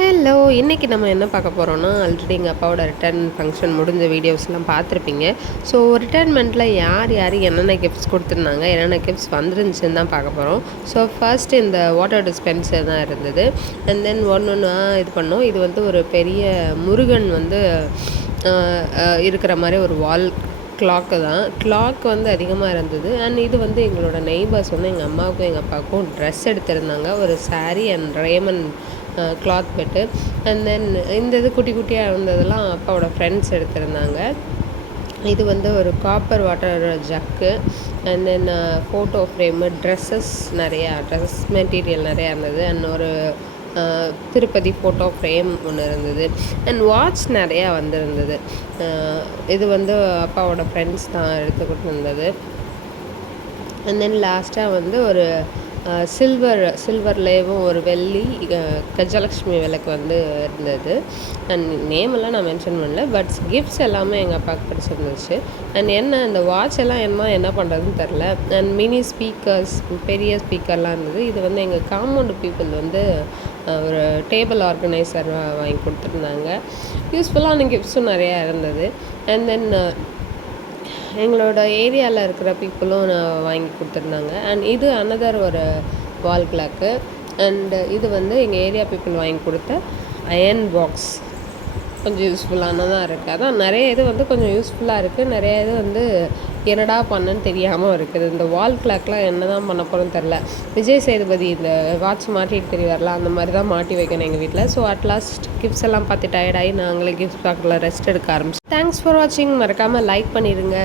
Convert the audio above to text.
Hello! இன்னைக்கு நம்ம என்ன பார்க்க போறோம்னா, ஆல்ரெடி எங்க அப்பாவோட ரிட்டர்ன் ஃபங்ஷன் முடிஞ்ச வீடியோஸ்லாம் பார்த்துருப்பீங்க. ஸோ ரிட்டர்ன்மெண்ட்ல யார் யார் என்னென்ன கிஃப்ட்ஸ் குடுத்துருந்தாங்க, என்னென்ன கிஃப்ட்ஸ் வந்துருந்துச்சுன்னு தான் பார்க்க போறோம். ஸோ ஃபர்ஸ்ட் இந்த வாட்டர் டிஸ்பென்சர் தான் இருந்தது. அண்ட் தென் ஒன்னொன்னா இது பண்ணோம். இது வந்து ஒரு பெரிய முருகன் வந்து அ அ இருக்கிற மாரி ஒரு வால் கிளாக்கு தான். கிளாக் வந்து அதிகமாக இருந்தது. அண்ட் இது வந்து எங்களோட நெய்பர்ஸ் வந்து எங்கள் அம்மாவுக்கும் எங்கள் அப்பாவுக்கும் ட்ரெஸ் எடுத்திருந்தாங்க. ஒரு சாரீ அண்ட் ரேமன் கிளாத் பெட்டு. அண்ட் தென் இந்த இது குட்டி குட்டியாக இருந்ததெல்லாம் அப்பாவோட ஃப்ரெண்ட்ஸ் எடுத்திருந்தாங்க. இது வந்து ஒரு copper water jug. And then photo frame, dresses நிறையா ட்ரெஸ் மெட்டீரியல் நிறையா இருந்தது. அண்ட் ஒரு திருப்பதி ஃபோட்டோ ஃப்ரேம் ஒன்று இருந்தது. அண்ட் வாட்ச் நிறையா வந்திருந்தது. இது வந்து அப்பாவோட ஃப்ரெண்ட்ஸ் தான் எடுத்து கொடுத்துருந்தது. அண்ட் தென் லாஸ்ட்டாக வந்து ஒரு சில்வர்லேயும் ஒரு வெள்ளி கஜலக்ஷ்மி விளக்கு வந்து இருந்தது. அண்ட் நேமெல்லாம் நான் மென்ஷன் பண்ணல. பட் கிஃப்ட்ஸ் எல்லாமே எங்கள் அப்பாவுக்கு பிடிச்சிருந்துச்சு. அண்ட் இந்த வாட்ச் எல்லாம் என்ன பண்ணுறதுன்னு தெரில. அண்ட் மினி ஸ்பீக்கர்ஸ், பெரிய ஸ்பீக்கர்லாம் இருந்தது. இது வந்து எங்கள் காம்பவுண்டு பீப்புள் வந்து ஒரு டேபிள் ஆர்கனைசர் வாங்கி கொடுத்துருந்தாங்க. யூஸ்ஃபுல்லான கிஃப்ட்ஸும் நிறையா இருந்தது. அண்ட் தென் எங்களோட ஏரியாவில் இருக்கிற பீப்புளும் வாங்கி கொடுத்துருந்தாங்க. அண்ட் இது அனதர் ஒரு வால் கிளாக்கு. அண்டு இது வந்து எங்கள் ஏரியா பீப்புள் வாங்கி கொடுத்த அயர்ன் பாக்ஸ். கொஞ்சம் யூஸ்ஃபுல்லானதாக இருக்குது. அதான் நிறைய இது வந்து கொஞ்சம் யூஸ்ஃபுல்லாக இருக்குது. நிறைய இது வந்து என்னடா பண்ணன்னு தெரியாமல் இருக்குது. இந்த வால் கிளாக்லாம் என்ன தான் பண்ண போகிறோன்னு தெரில. விஜய் சேதுபதி இந்த வாட்ச் மாட்டிட்டு தெரிவார்ல, அந்த மாதிரி தான் மாட்டி வைக்கணும் எங்கள் வீட்டில். ஸோ அட்லாஸ்ட் கிஃப்ட்ஸ் எல்லாம் பார்த்து டயர்டாகி நாங்களே கிஃப்ட் பார்க்கல ரெஸ்ட் எடுக்க ஆரம்பிச்சோம். தேங்க்ஸ் ஃபார் வாட்சிங். மறக்காமல் லைக் பண்ணிடுங்க.